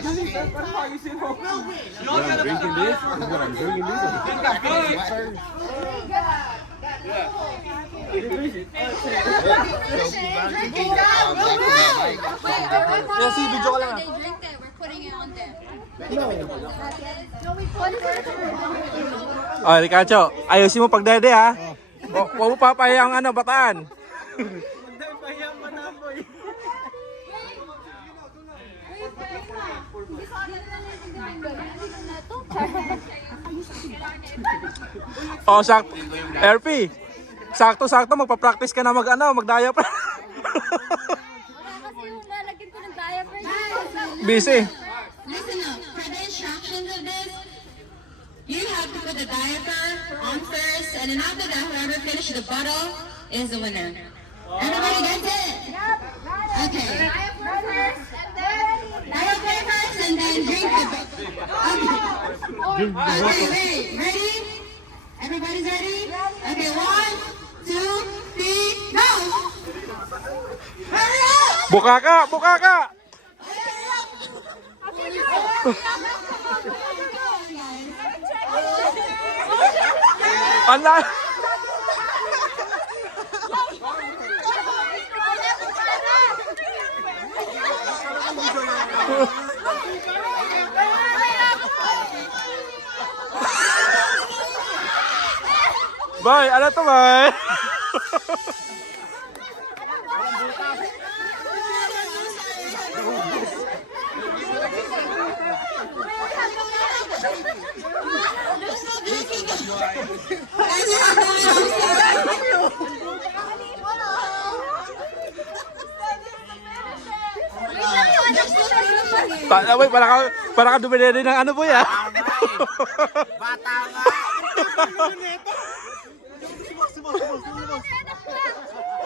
drinking this? This is what I'm drinking this? Kasi video ka lang. They drink that, we're putting it on them. Oh, Ricacho, ayusin mo pag dede ha. Huwag mo papaya ang bataan. Oh, sakto. RP. Sakto-sakto magpa-practice ka na magdaya pa. Wala kasi yung lalagyan ko ng diaper. Busy. Listen up. For the instructions of this, you have to put the diaper on first, and then after that, whoever finishes the bottle is the winner. Everybody gets it? Okay. Diaper first, and then... Diaper first, and then drink the okay. Okay, ready? Everybody's ready? Okay, 1, 2, 3, go! Hurry up! Buka ka, buka ka. Ala. Bay, ano to, bay? Wait, para ka dumidede ng po ya. Bata nga!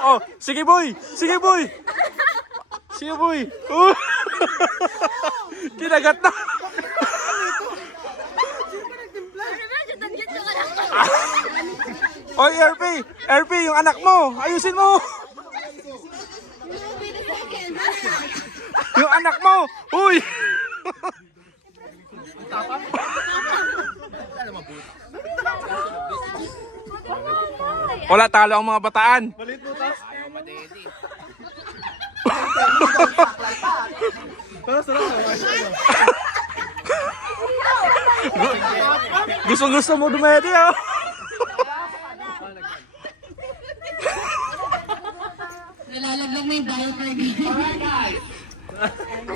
Oh, sige boy! Sige boy! Sige boy! Kinagat na! Oy, RP, yung anak mo, ayusin mo. Yung anak mo, uy. Wala, talo ang mga bataan. Ayaw madedi. Gusto mo dumedi, oh. Nilalaglag mo yung diaper.